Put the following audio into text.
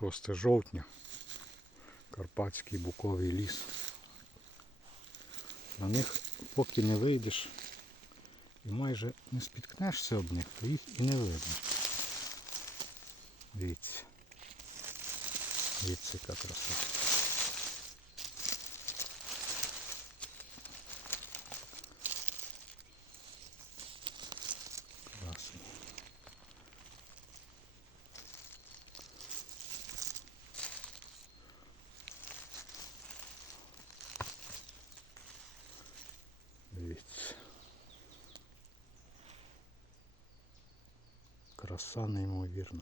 6 жовтня. Карпатський буковий ліс. На них поки не вийдеш і майже не спіткнешся об них, то їх і не видно. Дивіться. Дивіться, яка краса. Класно. Дивіться. Краса неймовірна.